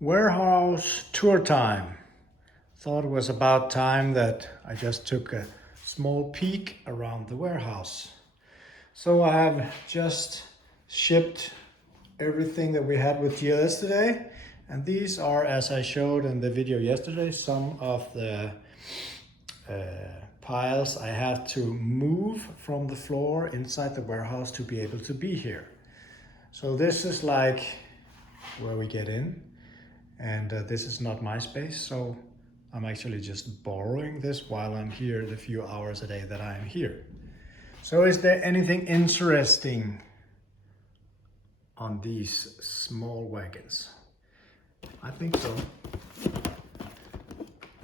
Warehouse tour time. Thought it was about time that I just took a small peek around the warehouse. So I have just shipped everything that we had with GLS today. And these are, as I showed in the video yesterday, some of the piles I have to move from the floor inside the warehouse to be able to be here. So this is like where we get in. And this is not my space, so I'm actually just borrowing this while I'm here the few hours a day that I'm here. So is there anything interesting on these small wagons? I think so.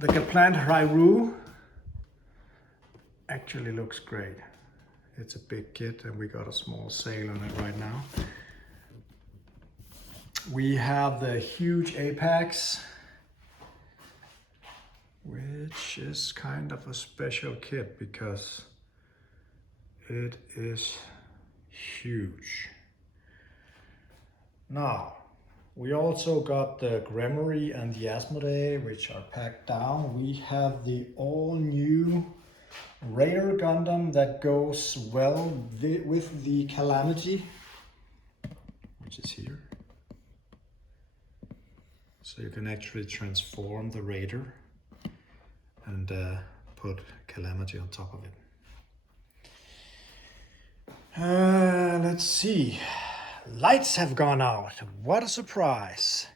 The Gaahleri actually looks great. It's a big kit and we got a small sale on it right now. We have the huge Apex, which is kind of a special kit because it is huge. Now, we also got the Gaahleri and the Asmodee, which are packed down. We have the all new Raider Gundam that goes well with the Calamity, which is here. So you can actually transform the Raider and put Calamity on top of it. Let's see. Lights have gone out. What a surprise.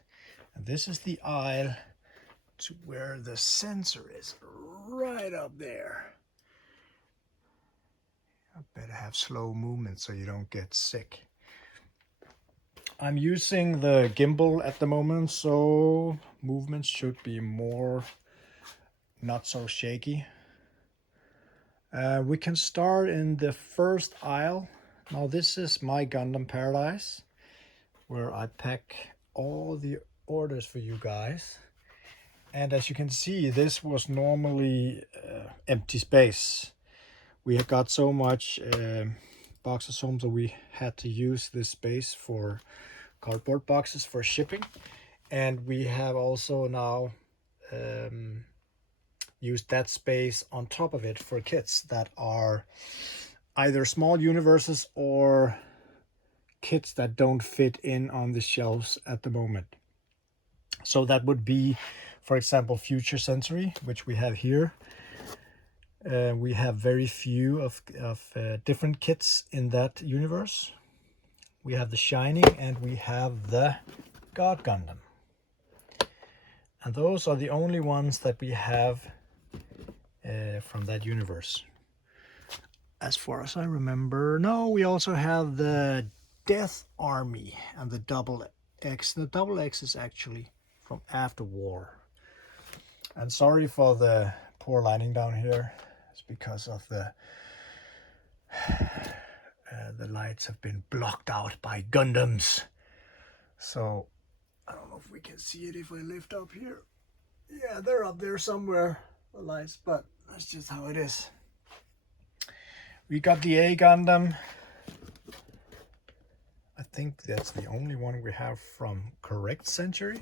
And this is the aisle to where the sensor is, right up there. I better have slow movement so you don't get sick. I'm using the gimbal at the moment, so movements should be more not so shaky. We can start in the first aisle. Now this is my Gundam Paradise, where I pack all the orders for you guys. And as you can see, this was normally empty space. We had got so much boxes home, so we had to use this space for cardboard boxes for shipping. And we have also now used that space on top of it for kits that are either small universes or kits that don't fit in on the shelves at the moment. So that would be, for example, Future Sensory, which we have here. We have very few of different kits in that universe. We have the Shining and we have the God Gundam. And those are the only ones that we have from that universe. As far as I remember, no, we also have the Death Army and the Double X. The Double X is actually from after war. And sorry for the poor lighting down here. It's because of the lights have been blocked out by Gundams. So I don't know if we can see it if I lift up here. Yeah, they're up there somewhere, the lights, but that's just how it is. We got the A Gundam. I think that's the only one we have from correct century.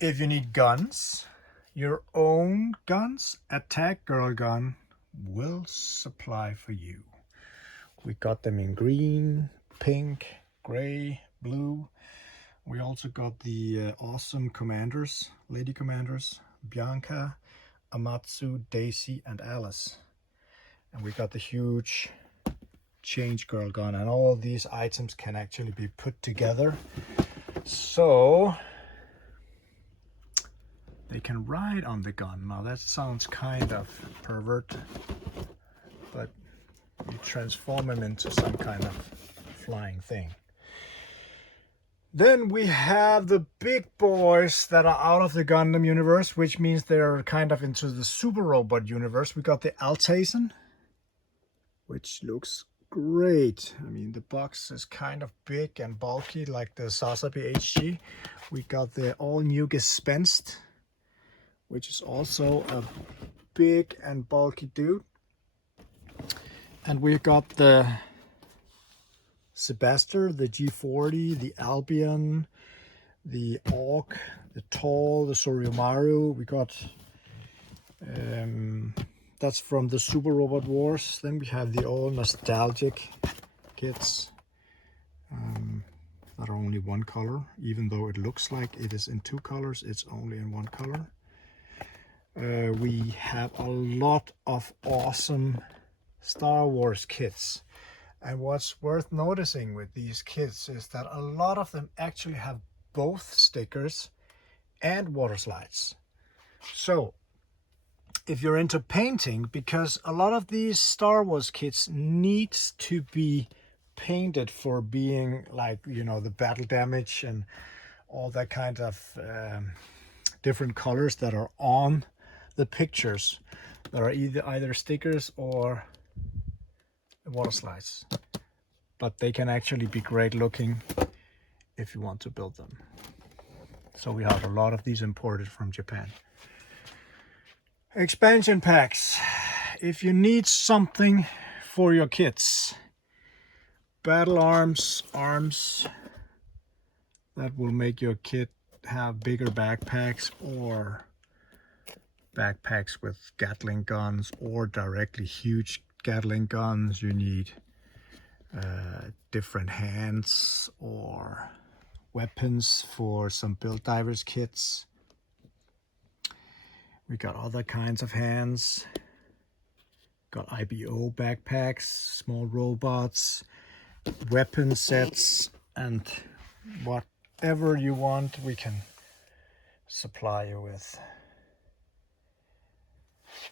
If you need guns, your own guns, Attack Girl Gun will supply for you. We got them in green, pink, gray, blue. We also got the awesome commanders, lady commanders, Bianca, Amatsu, Daisy, and Alice. And we got the huge Change Girl Gun, and all these items can actually be put together. So they can ride on the gun. Now that sounds kind of pervert, but you transform them into some kind of flying thing. Then we have the big boys that are out of the Gundam universe, which means they're kind of into the super robot universe. We got the Altazen, which looks great. I mean, the box is kind of big and bulky like the Sasabi HG. We got the all new Gespenst, which is also a big and bulky dude. And we got the Sebaster, the G40, the Albion, the Orc, the Tall, the Soryomaru. We got that's from the Super Robot Wars. Then we have the all nostalgic kits that are only one color, even though it looks like it is in two colors, it's only in one color. We have a lot of awesome Star Wars kits. And what's worth noticing with these kits is that a lot of them actually have both stickers and water slides. So if you're into painting, because a lot of these Star Wars kits needs to be painted for being like, you know, the battle damage and all that kind of different colors that are on the pictures that are either stickers or water slides, but they can actually be great looking if you want to build them. So we have a lot of these imported from Japan. Expansion packs. If you need something for your kits, battle arms that will make your kit have bigger backpacks, or backpacks with Gatling guns, or directly huge Gatling guns. You need different hands or weapons for some Build Divers kits. We got other kinds of hands. Got IBO backpacks, small robots, weapon sets, and whatever you want we can supply you with.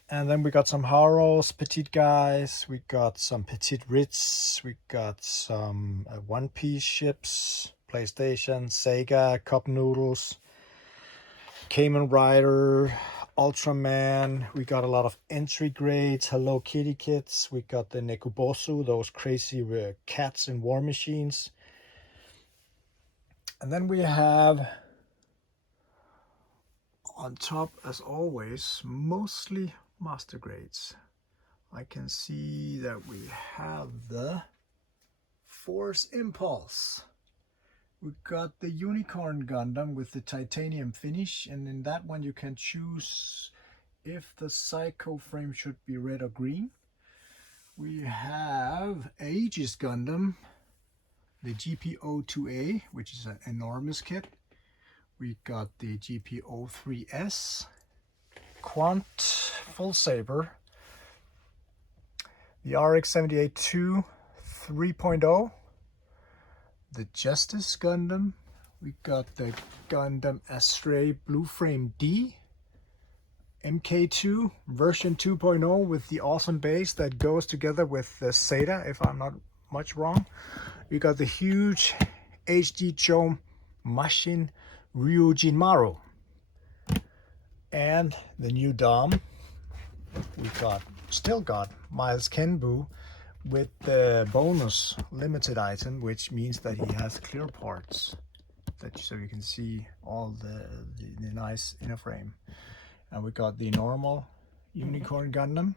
And then we got some Haros, petite guys, we got some petite Ritz, we got some One Piece ships, PlayStation, Sega, Cup Noodles, Kamen Rider, Ultraman. We got a lot of entry grades, Hello Kitty kits. We got the Nekubosu, those crazy cats in War Machines. And then we have on top, as always, mostly master grades. I can see that we have the Force Impulse. We got the Unicorn Gundam with the titanium finish, and in that one you can choose if the Psycho frame should be red or green. We have Aegis Gundam, the GP02A, which is an enormous kit. We got the GP03S, Quant Full Saber, the RX-78-2 3.0, the Justice Gundam. We got the Gundam Astray Blue Frame D, MK2 version 2.0 with the awesome base that goes together with the Zeta, if I'm not much wrong. We got the huge HD Chome Machine Ryujinmaru, and the new Dom. We still got Miles Kenbu with the bonus limited item, which means that he has clear parts, so you can see all the nice inner frame. And we got the normal Unicorn Gundam.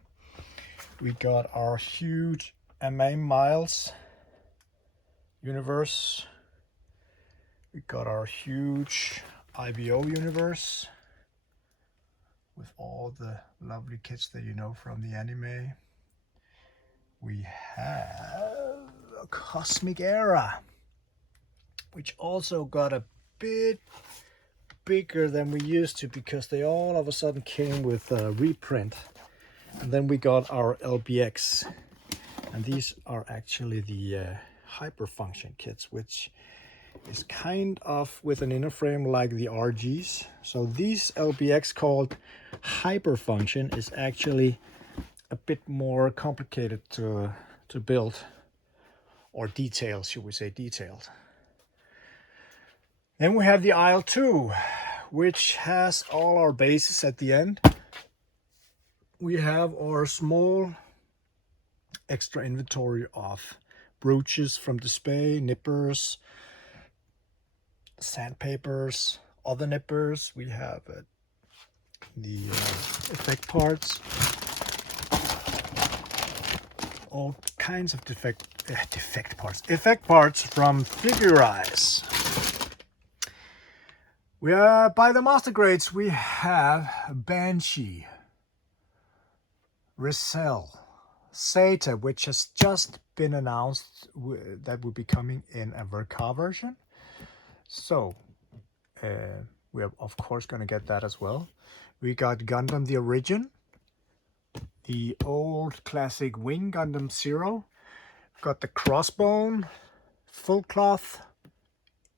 We got our huge MA Miles universe. We got our huge IBO universe with all the lovely kits that you know from the anime. We have a Cosmic Era, which also got a bit bigger than we used to, because they all of a sudden came with a reprint. And then we got our LBX, and these are actually the hyperfunction kits, which is kind of with an inner frame like the RGs. So these LBX called hyperfunction is actually a bit more complicated to build, or detailed, should we say, detailed. Then we have the Aisle 2, which has all our bases at the end. We have our small extra inventory of brooches from display, nippers, sandpapers, other nippers. We have the effect parts, all kinds of effect parts from Figurize. We are by the master grades. We have Banshee, Rizal, Sata, which has just been announced that will be coming in a Verka version. So we're of course going to get that as well. We got Gundam the Origin, the old classic Wing Gundam Zero. Got the Crossbone, Full Cloth,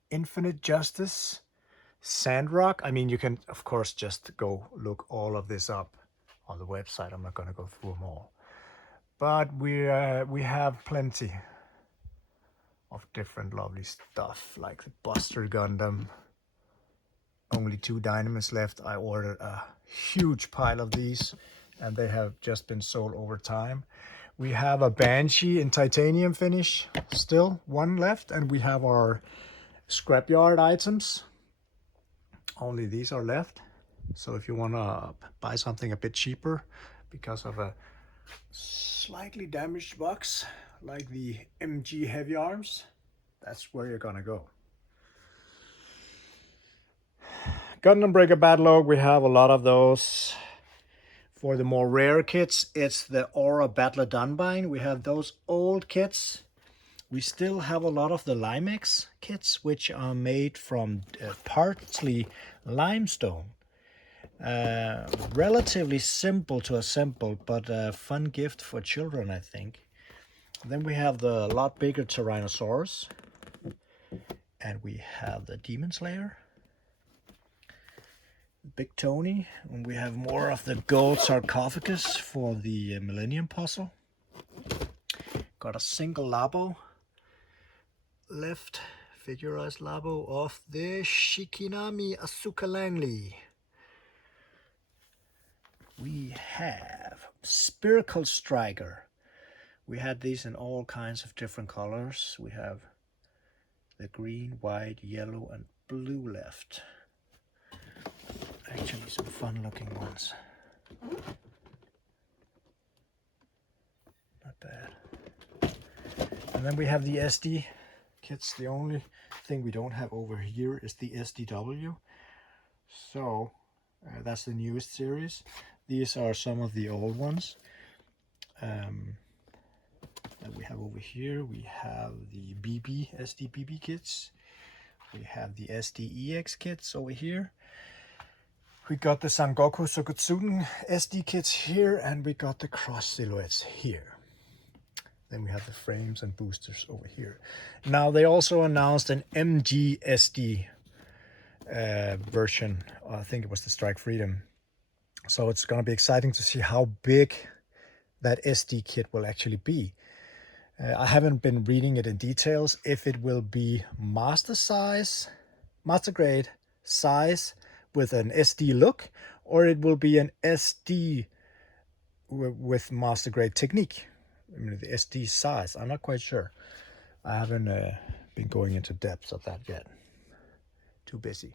Infinite Justice, Sandrock. I mean, you can of course just go look all of this up on the website. I'm not going to go through them all, but we have plenty of different lovely stuff, like the Buster Gundam. Only 2 Dynamis left. I ordered a huge pile of these, and they have just been sold over time. We have a Banshee in titanium finish, still 1 left, and we have our scrapyard items. Only these are left. So if you want to buy something a bit cheaper because of a slightly damaged box, like the MG Heavy Arms, that's where you're gonna go. Gundam Breaker Battlogue, we have a lot of those. For the more rare kits, it's the Aura Battler Dunbine. We have those old kits. We still have a lot of the Limex kits, which are made from partly limestone. Relatively simple to assemble, but a fun gift for children, I think. Then we have the lot bigger Tyrannosaurus. And we have the Demon Slayer. Big Tony, and we have more of the gold sarcophagus for the Millennium Puzzle. Got a single Labo left, figurized Labo of the Shikinami Asuka Langley. We have Spherical Striker. We had these in all kinds of different colors. We have the green, white, yellow, and blue left. Actually, some fun looking ones. Not bad. And then we have the SD kits. The only thing we don't have over here is the SDW. So that's the newest series. These are some of the old ones that we have over here. We have the SD BB kits. We have the SDEX kits over here. We got the Sangoku Sokutsuden SD kits here, and we got the cross silhouettes here. Then we have the frames and boosters over here. Now they also announced an MG SD version. I think it was the Strike Freedom. So it's going to be exciting to see how big that SD kit will actually be. I haven't been reading it in details if it will be master grade size with an SD look, or it will be an SD with master grade technique. I mean, the SD size, I'm not quite sure. I haven't been going into depths of that yet. Too busy.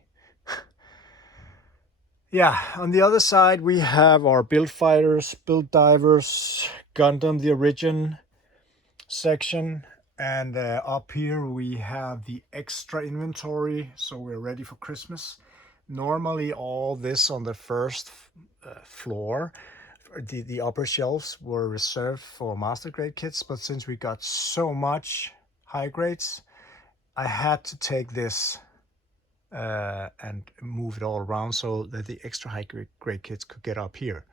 Yeah, on the other side we have our build fighters, build divers, Gundam the Origin section, and up here we have the extra inventory, so we're ready for Christmas. Normally all this on the first floor, the upper shelves were reserved for master grade kits, but since we got so much high grades, I had to take this and move it all around so that the extra high grade kits could get up here.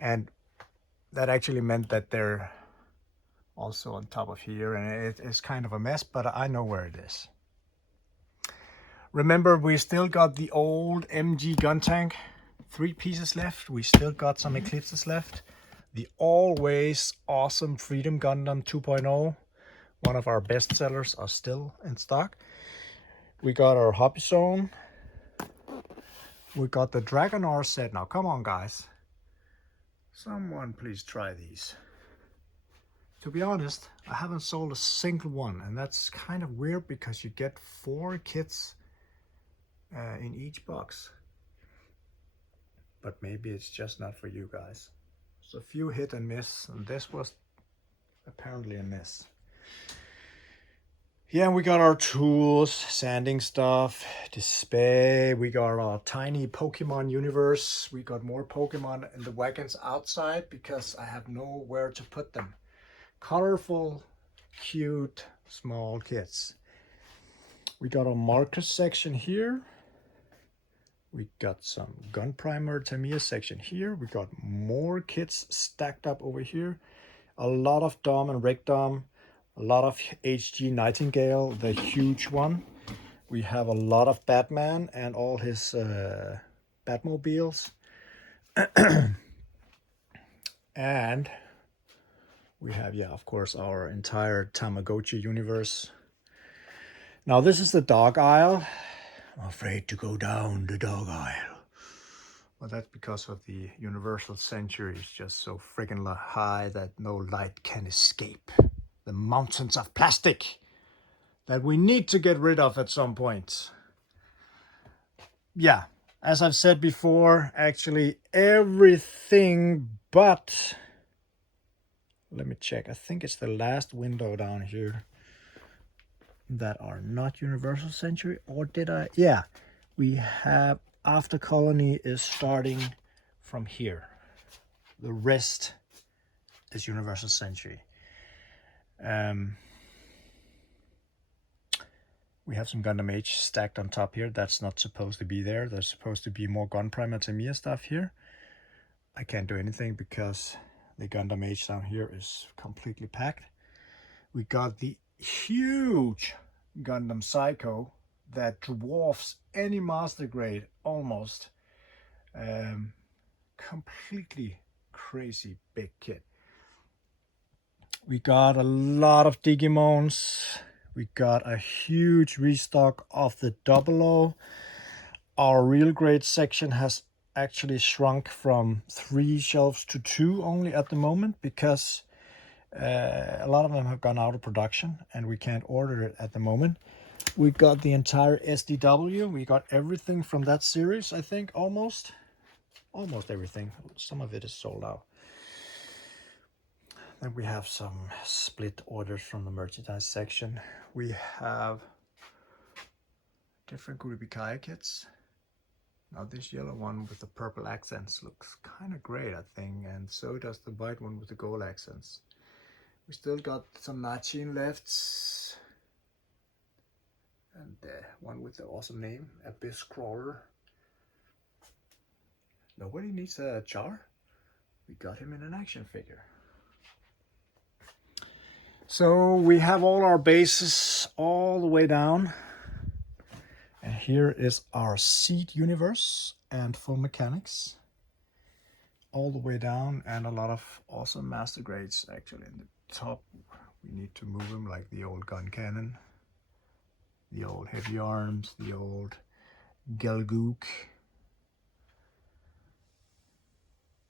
And that actually meant that they're also on top of here, and it is kind of a mess, but I know where it is. Remember, we still got the old MG gun tank, 3 pieces left. We still got some Eclipses left. The always awesome Freedom Gundam 2.0, one of our best sellers, are still in stock. We got our Hobby Zone. We got the Dragon R set. Now come on guys, someone please try these. To be honest, I haven't sold a single one, and that's kind of weird because you get 4 kits in each box. But maybe it's just not for you guys. So a few hit and miss, and this was apparently a miss. Yeah, we got our tools, sanding stuff, display. We got our tiny Pokemon universe. We got more Pokemon in the wagons outside because I have nowhere to put them. Colorful, cute, small kits. We got a marker section here. We got some gun primer Tamiya section here. We got more kits stacked up over here. A lot of Dom and Rick Dom. A lot of HG Nightingale, the huge one. We have a lot of Batman and all his Batmobiles. And we have, yeah, of course, our entire Tamagotchi universe. Now this is the dog aisle. I'm afraid to go down the dog aisle. Well, that's because of the universal century is just so friggin' high that no light can escape. The mountains of plastic that we need to get rid of at some point. Yeah, as I've said before, actually everything but, let me check, I think it's the last window down here that are not Universal Century, or did I? Yeah, we have After Colony is starting from here. The rest is Universal Century. We have some Gundam H stacked on top here. That's not supposed to be there. There's supposed to be more Gun Primer Tamiya stuff here. I can't do anything because the Gundam H down here is completely packed. We got the huge Gundam Psycho that dwarfs any master grade almost. Completely crazy big kit. We got a lot of Digimons. We got a huge restock of the 00. Our real grade section has actually shrunk from 3 shelves to 2 only at the moment because a lot of them have gone out of production and we can't order it at the moment. We got the entire SDW. We got everything from that series, I think, almost everything. Some of it is sold out. Then we have some split orders from the merchandise section. We have different Kurubikai kits. Now this yellow one with the purple accents looks kind of great, I think, and so does the white one with the gold accents. We still got some Nachin left, and one with the awesome name, Abyss Crawler. Nobody needs a jar. We got him in an action figure. So we have all our bases all the way down. And here is our seat universe and full mechanics. All the way down, and a lot of awesome master grades actually. In the top, we need to move them like the old gun cannon, the old heavy arms, the old Gelgook.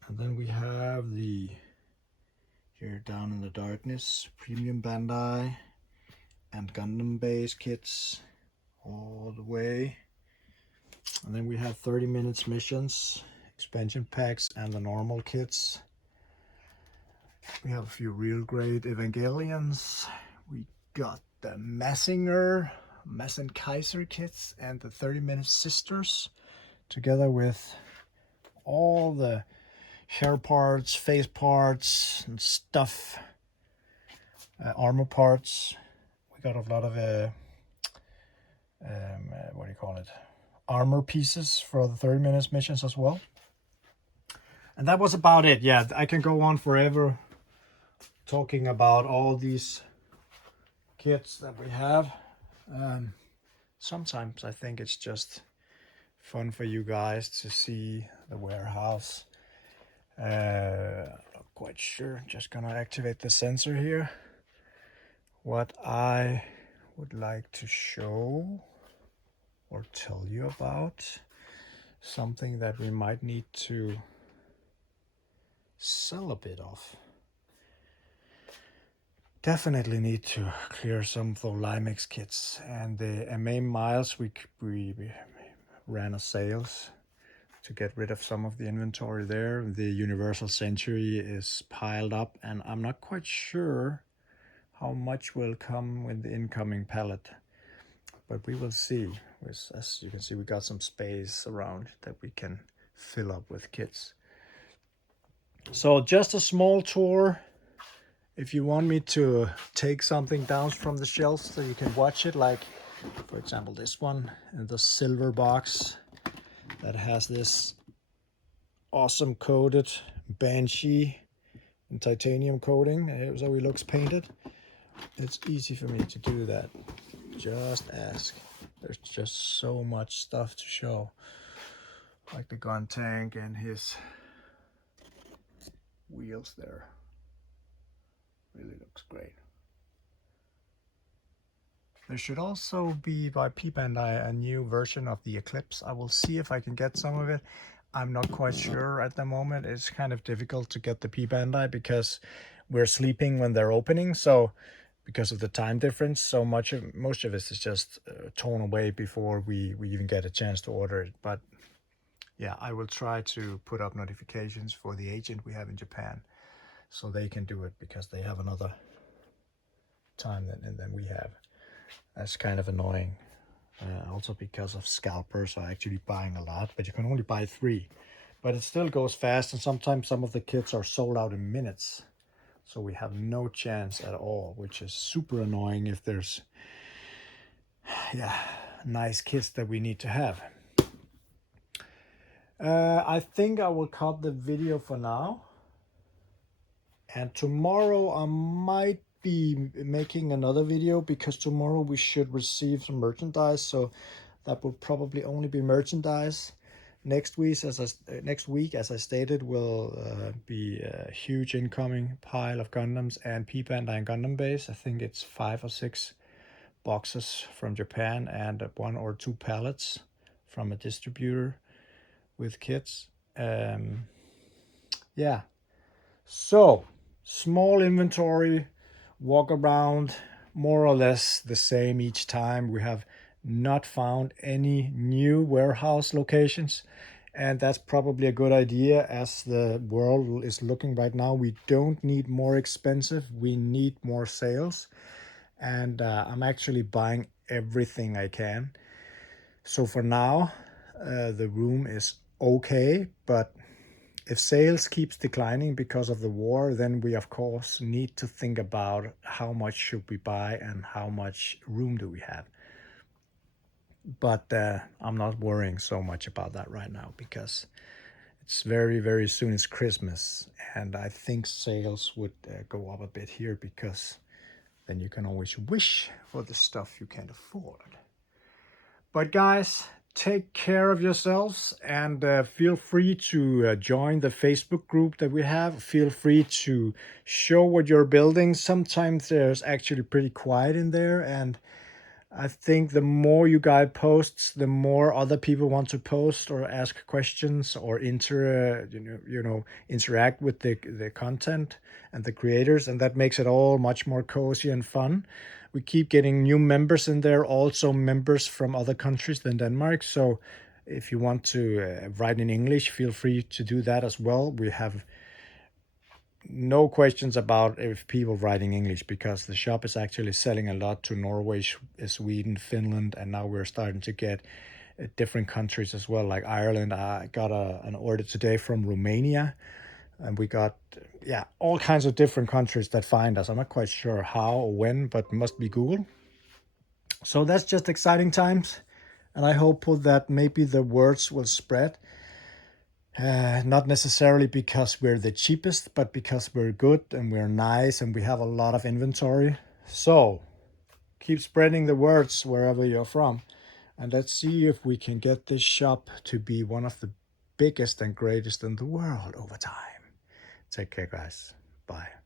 And then we have the, here down in the darkness, Premium Bandai and Gundam base kits all the way. And then we have 30 minutes missions, expansion packs, and the normal kits. We have a few real grade Evangelions. We got the Massinger, Kaiser kits, and the 30 minute sisters, together with all the hair parts, face parts, and stuff, armor parts. We got a lot of what do you call it, armor pieces for the 30 minutes missions as well. And that was about it. Yeah, I can go on forever talking about all these kits that we have. Sometimes I think it's just fun for you guys to see the warehouse. Not quite sure, just gonna activate the sensor here. What I would like to show or tell you about, something that we might need to sell a bit of. Definitely need to clear some of the Limex kits, and the MA miles we ran a sales to get rid of some of the inventory there. The Universal Century is piled up, and I'm not quite sure how much will come with the incoming pallet, but we will see. As you can see, we got some space around that we can fill up with kits. So just a small tour. If you want me to take something down from the shelves so you can watch it, like for example this one in the silver box that has this awesome coated Banshee and titanium coating, so it looks painted. It's easy for me to do that. Just ask. There's just so much stuff to show, like the gun tank and his wheels there. Really looks great. There should also be by P Bandai a new version of the Eclipse. I will see if I can get some of it. I'm not quite sure at the moment. It's kind of difficult to get the P Bandai because we're sleeping when they're opening. So because of the time difference, so most of it is just torn away before we even get a chance to order it. But yeah, I will try to put up notifications for the agent we have in Japan, so they can do it because they have another time than we have. That's kind of annoying. Also because of scalpers are actually buying a lot, but you can only buy 3. But it still goes fast, and sometimes some of the kits are sold out in minutes. So we have no chance at all, which is super annoying if there's nice kits that we need to have. I think I will cut the video for now. And tomorrow I might be making another video because tomorrow we should receive some merchandise. So that will probably only be merchandise. Next week, as I stated, will be a huge incoming pile of Gundams and P Bandai and Gundam base. I think it's 5 or 6 boxes from Japan and 1 or 2 pallets from a distributor with kits. Yeah. So small inventory, walk around, more or less the same each time. We have not found any new warehouse locations, and that's probably a good idea as the world is looking right now. We don't need more expensive, we need more sales, and I'm actually buying everything I can. So for now, the room is okay, but if sales keeps declining because of the war, then we of course need to think about how much should we buy and how much room do we have. But I'm not worrying so much about that right now because it's very, very soon it's Christmas, and I think sales would go up a bit here because then you can always wish for the stuff you can't afford. But guys, take care of yourselves, and feel free to join the Facebook group that we have. Feel free to show what you're building. Sometimes there's actually pretty quiet in there, and I think the more you guys post, the more other people want to post or ask questions or interact with the content and the creators, and that makes it all much more cozy and fun. We keep getting new members in there, also members from other countries than Denmark. So if you want to write in English, feel free to do that as well. We have no questions about if people writing English because the shop is actually selling a lot to Norway, Sweden, Finland, and now we're starting to get different countries as well, like Ireland. I got an order today from Romania, and we got all kinds of different countries that find us. I'm not quite sure how or when, but must be Google. So that's just exciting times, and I hope that maybe the words will spread. Not necessarily because we're the cheapest, but because we're good and we're nice and we have a lot of inventory. So keep spreading the words wherever you're from. And let's see if we can get this shop to be one of the biggest and greatest in the world over time. Take care, guys. Bye.